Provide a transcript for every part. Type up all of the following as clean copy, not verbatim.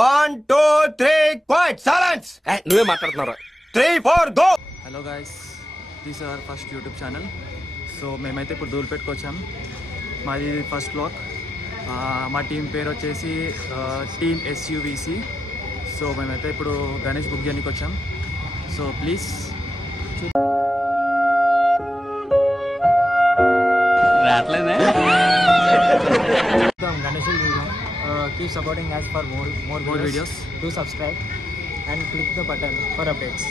1 2 3 quiet silence. నువ్వే మాట్లాడుతున్నారా? 3 4 go. Hello guys, this is our first YouTube channel. So మేమైతే ఇప్పుడు దూల్పేట్కి వచ్చాం. మాది ఫస్ట్ బ్లాగ్. మా టీం పేరు వచ్చేసి టీమ్ SUVC. సో మేమైతే ఇప్పుడు గణేష్ బుక్ చేయడానికి వచ్చాం. So please Ganesh keep supporting as for more videos. Do subscribe and click the button for updates.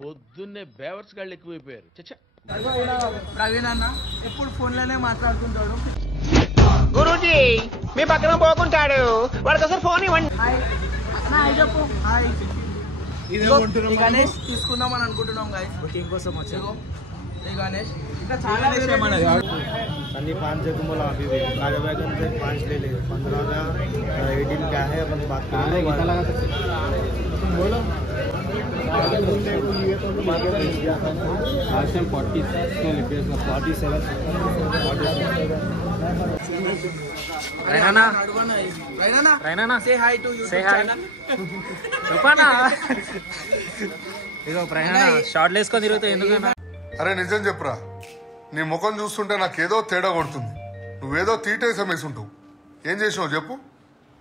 పొద్దున్నే బేవర్స్ గాళ్ళు ఎక్కువైపోయారు. ప్రవీణ్ అన్న ఎప్పుడు ఫోన్లోనే మాట్లాడుతుంటాడు. గురూజీ మీ పక్కన పోకుంటాడు, వాడికి అసలు ఫోన్ ఇవ్వండి. చెప్పు హాయ్. గణేష్ తీసుకుందాం అని అనుకుంటున్నాం గాయస్. బుకింగ్ కోసం వచ్చాము. गणेश इतना చాలా सनी 5 से तुम बोला अभी भी काले बैगन से 5 ले ले 15 का 18 का है अपन बात करेंगे. कितना लगा सकते तुम बोलो. आज हम 40 के लिए 47 Raina say hi to YouTube channel. చెప్పనా ఇగో ప్రైనా షార్ట్ వేసుకొని తిరుగుతావు ఎందుకన్నా? అరే నిజం చెప్పురా, నీ ముఖం చూస్తుంటే నాకేదో తేడా కొడుతుంది. నువ్వేదో తీటేసం వేసుంటావు. ఏం చేసినావు చెప్పు.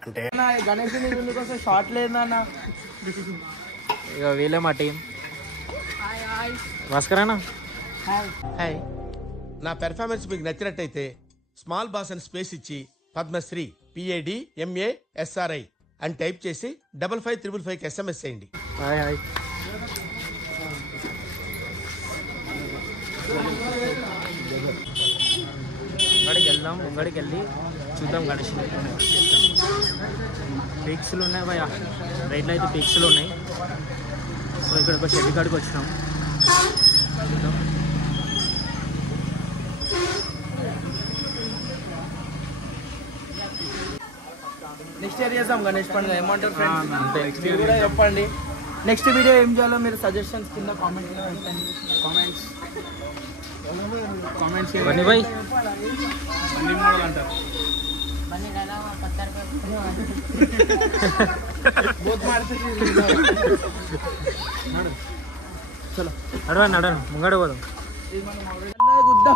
అంటే గణేష్ కోసం షార్ట్ లేదన్నా. ఇక వీళ్ళే మా టీం. భాస్కరేనా? హాయ్. నా పెర్ఫార్మెన్స్ మీకు నచ్చినట్టయితే స్మాల్ బాస్ అని స్పేస్ ఇచ్చి పద్మశ్రీ PADMASRI అని టైప్ చేసి 5555 SMS చేయండి. Hi hi. ముంగడికి వెళ్దాం, ముంగడికి వెళ్ళి చూద్దాం గణేష్. పీక్స్లు ఉన్నాయి భయ, రైట్లో అయితే పీక్స్లు ఉన్నాయి. సో ఇక్కడ ఒక షెడ్ కాడికి వచ్చినాం. చూద్దాం. నెక్స్ట్ ఇయర్ చేద్దాం గణేష్ పండుగ. ఏమంటారు ఫ్రెండ్స్? మీరు కూడా చెప్పండి నెక్స్ట్ వీడియో ఏం చేయాలో. మీరు సజెషన్స్ కింద కామెంట్లో పెట్టండి. కామెంట్స్ బన్నీ భాయ్ నడవండి నడవండి ముంగడ పోదాం. గుద్ద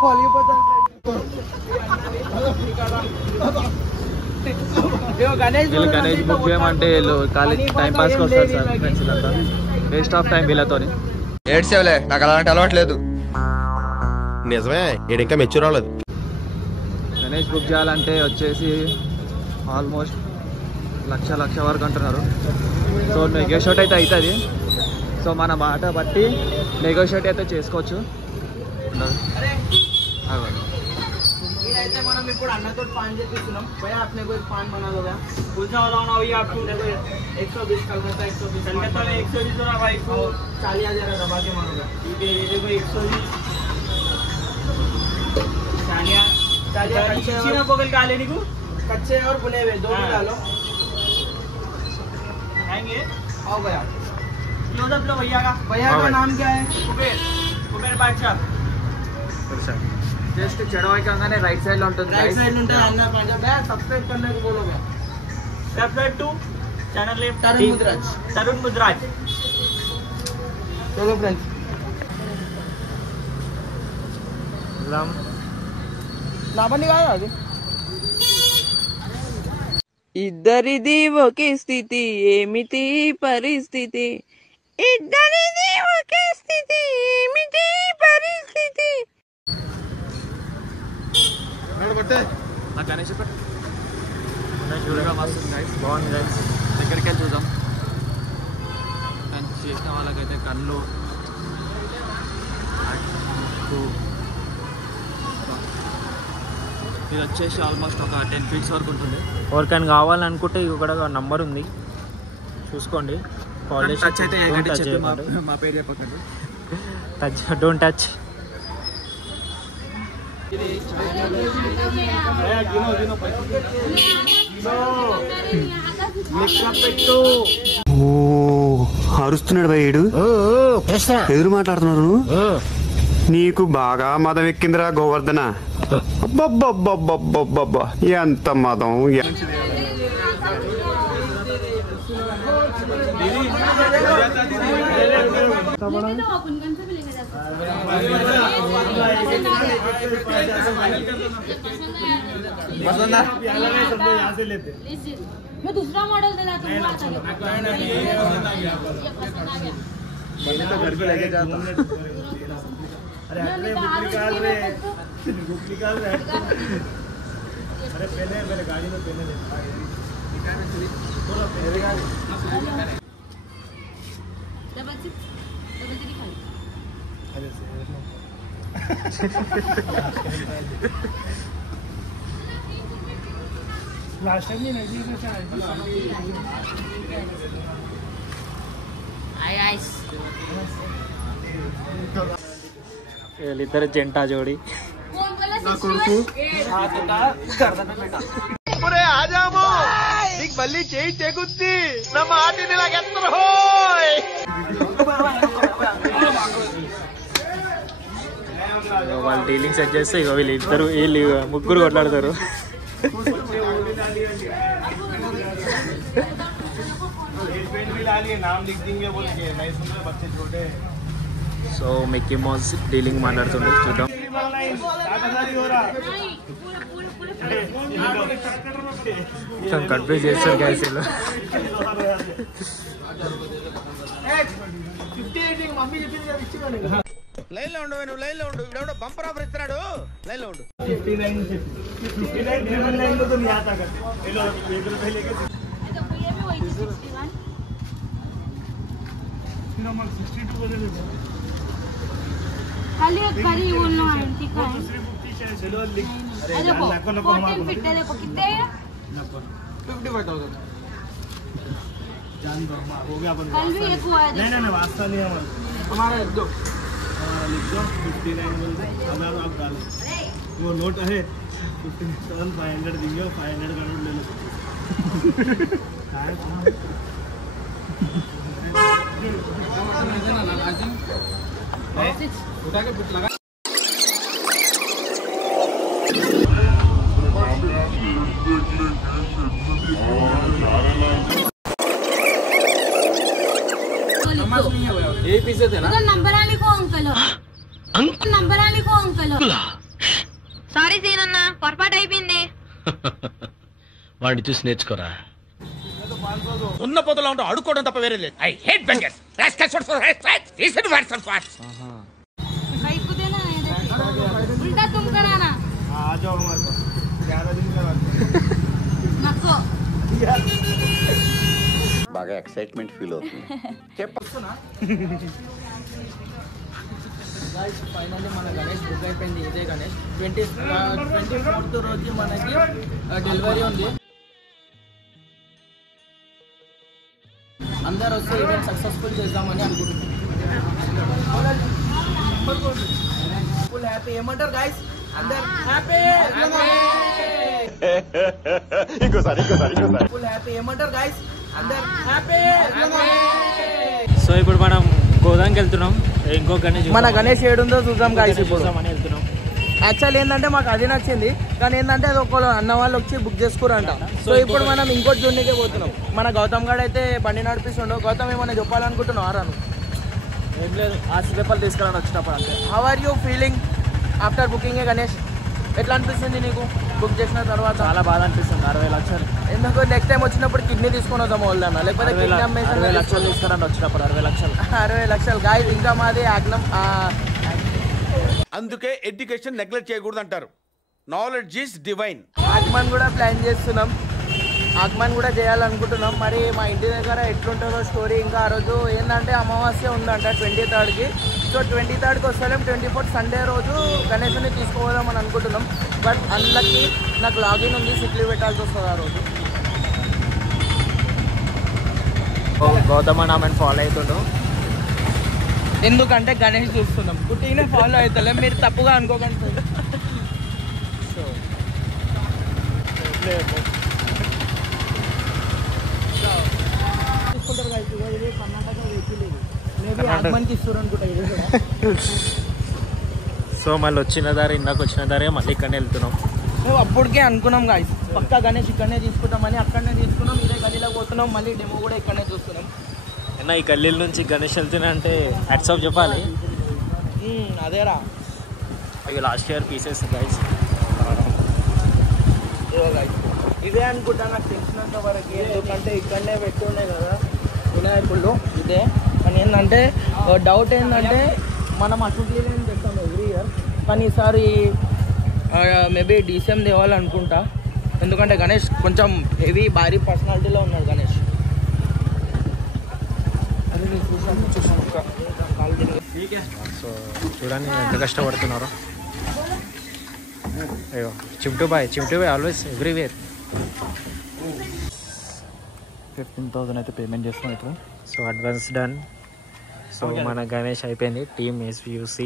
గణేష్ బుక్ చేయమంటే వీళ్ళు ఖాళీ టైం పాస్కి వస్తారు సార్. ఫ్రెండ్స్ ఇదంతా వేస్ట్ ఆఫ్ టైం వీళ్ళతో. ఏడ్చేవలే, నాకు అలాంటి అలవాట్లేదు. నిజమే, ఇంకా మెచ్యూర్ అవ్వలేదు. గణేష్ బుక్ చేయాలంటే వచ్చేసి ఆల్మోస్ట్ లక్ష వరకు అంటున్నారు. సో నెగోషియేట్ అయితే అవుతుంది. సో మన మాట బట్టి నెగోషియేట్ అయితే చేసుకోవచ్చు. అయితే మనం ఇప్పుడు అన్నతో పాన్ చేపిస్తున్నాం. భయ आपने कोई पान बना दो भैया. पूछा वाला ना भैया आपको 120 कलकत्ता 120 कलकत्ता में 120 ना भाई को 40,000 दबा के मारोगा. ठीक है, ये देखो 120 चालिया कच्चे ना पकड़ डाले नी को कच्चे और भुने हुए दोनों डालो. आएंगे आओ भैया. क्लोजअप लो भैया का. भैया का नाम क्या है? कुबेर बादशाह. జస్ట్ చెడవైకంగానే రైట్ సైడ్ లో ఉంటుంది. राइट साइड में अन्ना पांडा भैया सब्सक्राइब करने को बोलो भैया. सब्सक्राइब टू चैनल नेम तरुण मुद्राज. चलो फ्रेंड्स లాభం కాదు అది. ఇద్దరిది ఒకే స్థితి, ఏమిటి పరిస్థితి? ఇద్దరిది ఒకే స్థితి, ఏమిటి పరిస్థితి? గణేష్ చూడగా మస్తు గైస్, బాగుంది గైస్. దగ్గరికి వెళ్ళి చూద్దాం. అండ్ చేసిన వాళ్ళకైతే కళ్ళు ఇది వచ్చేసి ఆల్మోస్ట్ ఒక 10 feet వరకు ఉంటుంది. ఎవరికైనా కావాలనుకుంటే ఇక్కడ నంబర్ ఉంది, చూసుకోండి. కాల్ చేసి టచ్ అయితే మా పేరు చెప్పకండి. Touch don't touch. అరుస్తున్నాడు భయ్యుడు. ఎదురు మాట్లాడుతున్నారు. నీకు బాగా మదం ఎక్కిందిరా గోవర్ధన. అబ్బబ్బబ్బబ్బబ్బబ్బబ్బా ఎంత మదం मैं दूसरा मॉडल दिला दूंगा तो घर पे लेके जाता अरे निकाल रहे अरे पहले मेरे गाड़ी में पहले लास्ट टाइम नहीं नजदीक में వీళ్ళిద్దరు జంటా జోడి నీకు మళ్ళీ చేయి తెగుద్ది నా మాటిని నాకెత్తరు వాళ్ళు డీలింగ్ సెట్ చేస్తే ఇక వీళ్ళు ముగ్గురు కొట్లాడతారు नाम लिख देंगे बोल के नहीं सुन रहे बच्चे छोटे సో మిక్కీ మౌస్ డీలింగ్ మాట్లాడుతుండే చూద్దాం కన్ఫ్యూజ్ చేస్తారు గ్యాస్ లైన్ లో ఉండు నువ్వు లైన్ లో ఉండు ఇప్పుడు బంపర్ ఆఫర్ ఇస్తున్నాడు లైన్ లో ఉండు 59 तो नहीं आता करते ये लो 1 रुपए लेके नंबर 62 बदल दे खाली एक करी बोलना आंटी का है चलो लिख अरे देखो नको नको 14 फिट है देखो कितने है 55000 जान दो हो गया अपन कल भी एक हुआ है नहीं नहीं वास्ता नहीं हमारा लिख दो 59 बोल दे अब आप डालो वो नोट है 57,500 देंगे 500 का नोट ले लो उठा के लगा ये पीछे थे ना नंबर आने को अंकल नंबर आने को अंकल సారీ సీనన్న పొరపాటు అయిపోయింది వాడిని చూసి నేర్చుకోరా ఉన్న పొదలో ఉంటావు అడుక్కోవడం తప్ప వేరే లేదు I hate beggars rascals for respect recent words of what's bike को देना उल्टा तुम कराना आ जाओ हमारे पास 11 दिन का नको బాగా ఎక్సైట్మెంట్ ఫీల్ అవుతుంది ఫైనల్లీ మన గణేష్ బుక్ అయిపోయింది ఇదే గణేష్ 24th రోజు మనకి డెలివరీ ఉంది అందరూ వస్తే ఈవెంట్ సక్సెస్ఫుల్ చేద్దామని అనుకుంటున్నాం ఫుల్ హ్యాపీ ఏమంటారు గైస్ అందరు హ్యాపీ ఇంకోసారి ఫుల్ హ్యాపీ ఏమంటారు గైస్ అందరు హ్యాపీ సో ఇప్పుడు మనం గోదాంకి వెళ్తున్నాం ఇంకో గణేష్ మన గణేష్ ఏడుందో చూద్దాం గైస్ ఇప్పుడు అని వెళ్తున్నాం యాక్చువల్ ఏంటంటే మాకు అది నచ్చింది కానీ ఏంటంటే అది ఒక అన్న వాళ్ళు వచ్చి బుక్ చేసుకోరంట సో ఇప్పుడు మనం ఇంకోటి జూన్నికే పోతున్నాం మన గౌతమ్ గారు అయితే బండి నడిపిస్తుండో గౌతమ్ ఏమైనా చెప్పాలనుకుంటున్నావు రాను ఏం లేదు ఆర్సీ పేపర్లు తీసుకురాని వచ్చినప్పుడు అంతే how are you feeling after booking ఏ గణేష్ ఎట్లా అనిపిస్తుంది నీకు బుక్ చేసిన తర్వాత చాలా బాధ అనిపిస్తుంది 60 లక్షలు ఎందుకు నెక్స్ట్ టైం వచ్చినప్పుడు కిడ్నీ తీసుకొని వద్దాం వాళ్ళన్నా లేకపోతే 60 లక్షలు తీసుకురాని వచ్చినప్పుడు 60 లక్షలు 60 లక్షలు గాయస్ ఇంకా మాది ఆగ్నం అందుకే ఎడ్యుకేషన్ నెగ్లెక్ట్ చేయకూడదు అంటారు నాలెడ్జ్ ఈస్ డివైన్ ఆగ్మన్ కూడా ప్లాన్ చేస్తున్నాం ఆగ్మన్ కూడా చేయాలనుకుంటున్నాం మరి మా ఇంటి దగ్గర ఎట్లుంటుందో స్టోరీ ఇంకా ఆ రోజు ఏంటంటే అమావాస్య ఉందంట 23rd so 23rd వస్తలేం 24th Sunday రోజు గణేశుని తీసుకుపోదామని అనుకుంటున్నాం బట్ అందులోకి నాకు లాగిన్ ఉంది సిక్ లీవ్ పెట్టాల్సి వస్తుంది ఆ రోజు గౌతమ్ అని ఆమెను ఫాలో అవుతుండు ఎందుకంటే గణేష్ చూస్తున్నాం పుట్టినే ఫాలో అవుతలేం మీరు తప్పుగా అనుకోకండి సో కర్ణాటక వెహికల్ మేబీ ఆగమన్కి ఇస్తారు అనుకుంటా సో మళ్ళీ వచ్చిన దారి ఇందాక వచ్చిన దారి మళ్ళీ ఇక్కడనే వెళ్తున్నాం. మేము అప్పటికే అనుకున్నాం గాయస్ పక్కా గణేష్ ఇక్కడనే తీసుకుంటామని. అక్కడనే తీసుకున్నాం, ఇదే గల్లీలో పోతున్నాం, మళ్ళీ డెమో కూడా ఇక్కడనే చూస్తున్నాం. అన్న ఈ గల్లీల నుంచి గణేష్ వెళ్తున్నా అంటే హ్యాట్స్ ఆఫ్ చెప్పాలి. అదేరా అవి లాస్ట్ ఇయర్ పీసెస్ గైస్. ఇదే అనుకుంటా నాకు తెలిసినంత వరకు, ఎందుకంటే ఇక్కడనే పెట్టుండే కదా వినాయకుళ్ళు ఇదే. కానీ ఏంటంటే డౌట్ ఏంటంటే మనం అసలు పెడతాం ఎవ్రీ ఇయర్, కానీ ఈసారి మేబీ డీసీఎం తేవాలనుకుంటా. ఎందుకంటే గణేష్ కొంచెం హెవీ భారీ పర్సనాలిటీలో ఉన్నాడు గణేష్. సో చూడండి ఎంత కష్టపడుతున్నారో. అయ్యో చిమ్టు బాయ్ ఆల్వేస్ ఎవ్రీవేర్. 15,000 అయితే పేమెంట్ చేస్తున్నాం ఇప్పుడు. So advance done. సో మన గణేష్ అయిపోయింది. Team SVUC.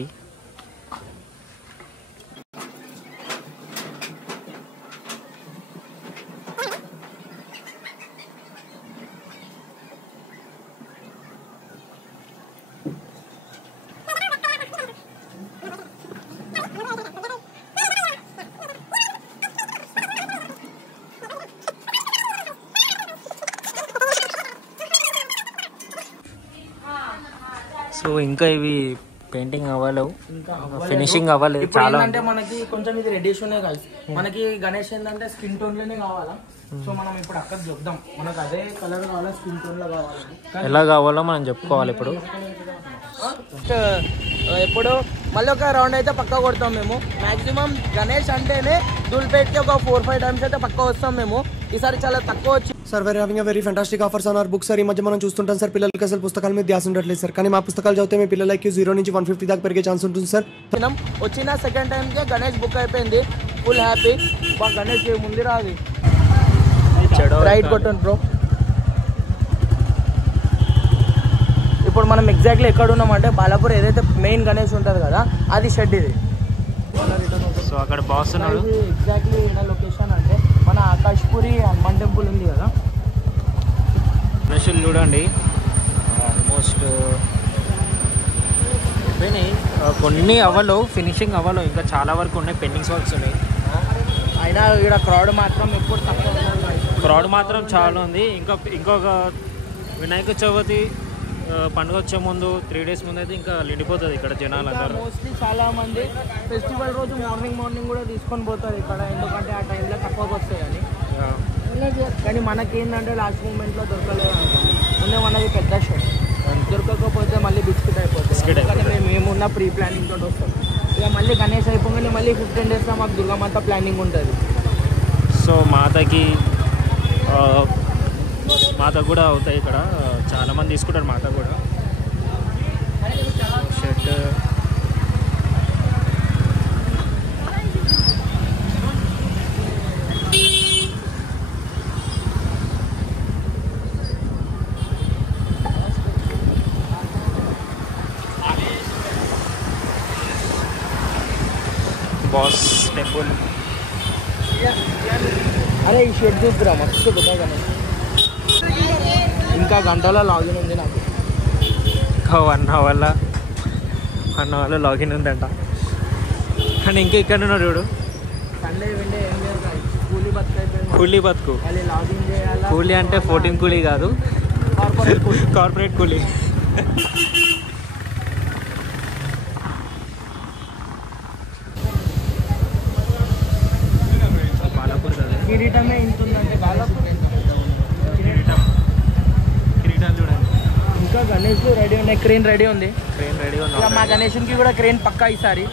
సో ఇంకా ఇవి పెయింటింగ్ అవ్వలేవు, ఫినిషింగ్ అవ్వలేదు. చాలా అంటే మనకి కొంచెం ఇది రెడ్డిష్ ఉన్నాయి కాదు. మనకి గణేష్ ఏంటంటే స్కిన్ టోన్ లోనే కావాలా. సో మనం ఇప్పుడు అక్కడ చెప్దాం మనకు అదే కలర్ కావాలా, స్కిన్ టోన్ లో కావాలి, ఎలా కావాలో మనం చెప్పుకోవాలి. ఇప్పుడు ఎప్పుడు మళ్ళీ ఒక రౌండ్ అయితే పక్కా కొడతాం మేము. మాక్సిమం గణేష్ అంటేనే ధూల్పేట్కి ఒక 4-5 టైమ్స్ అయితే పక్కా వస్తాం మేము. ఈసారి చాలా తక్కువ వచ్చి sir where having very fantastic offers on our books sir. ఈ మధ్య మనం చూస్తుంటాం సార్ పిల్లలకి అసలు పుస్తకాల మీద ధ్యాస ఉండట్లేదు సార్. కానీ మా పుస్తకాలు చదివితే మీ పిల్లలకి 0 నుంచి 150 దాకా పెరిగే ఛాన్స్ ఉంటుంది సార్. వచ్చిన సెకండ్ టైంకే గణేష్ బుక్ అయిపోయింది, ఫుల్ హ్యాపీ. గణేష్ ముందు రాదు, రైట్ కొట్టండి బ్రో. ఇప్పుడు మనం ఎగ్జాక్ట్లీ ఎక్కడ ఉన్నామంటే బాలాపూర్ ఏదైతే మెయిన్ గణేష్ ఉంటుంది కదా అది షెడ్ ఇది. సో అక్కడ బాస్ ఉన్నాడు. ఎగ్జాక్ట్లీ లొకేషన్ అంటే మన ఆకాష్పురి హనుమాన్ టెంపుల్ ఉంది కదా. గణేషులు చూడండి ఆల్మోస్ట్ అయిపోయినాయి. కొన్ని అవ్వలు ఫినిషింగ్ అవ్వలు, ఇంకా చాలా వరకు ఉన్నాయి, పెండింగ్స్ వర్క్స్ ఉన్నాయి. అయినా ఇక్కడ క్రౌడ్ మాత్రం ఎప్పుడు తక్కువ, క్రౌడ్ మాత్రం చాలా ఉంది. ఇంకొక వినాయక చవితి పండుగ వచ్చే ముందు 3 days ముందు అయితే ఇంకా నిండిపోతుంది ఇక్కడ జనాలు అందరూ. మోస్ట్లీ చాలా మంది ఫెస్టివల్ రోజు మార్నింగ్ కూడా తీసుకొని పోతారు ఇక్కడ, ఎందుకంటే ఆ టైంలో తక్కువకి వస్తాయని. కానీ మనకేంటంటే లాస్ట్ మూమెంట్లో దొరకలేదు అనుకోండి, ముందే మనది పెద్ద షాప్, దొరకకపోతే మళ్ళీ బిస్కెట్ అయిపోతుంది. కానీ మేము ఏమున్నా ప్రీ ప్లానింగ్ తోటి వస్తాం. ఇక మళ్ళీ గణేష్ అయిపోగానే మళ్ళీ 15 daysలో మాకు దుర్గమాత ప్లానింగ్ ఉంటుంది. సో మాతకి కూడా అవుతాయి ఇక్కడ, చాలామంది తీసుకుంటారు మాత కూడా. Shirt boss temple. అరే ఈ షర్ట్ చూద్దురా మస్తు కదా. ఇంకా గంటలో లాగిన్ ఉంది నాకు. 1 hour లాగిన్ ఉందంట. కానీ ఇంకా ఇక్కడ ఉన్నాడు చూడు. సండే విండే ఏం లేదు, కూలీ బతుకు అయిపోయింది. కూలీ బతుకు, మళ్ళీ లాగిన్ చేయాలా. కూలీ అంటే 14 కూలీ కాదు, కార్పొరేట్ కూలీ. బాలాపూర్ కదా. కిరీటమే ఇంటుందంటే బాలాపూర్. కిరీటం చూడండి. ఇంకా గణేష్ రెడీ ఉన్నాయి, క్రేన్ రెడీ ఉంది. ట్రైన్ రెడీ ఉంది. మా గణేష్కి కూడా క్రేన్ పక్కా ఈసారి.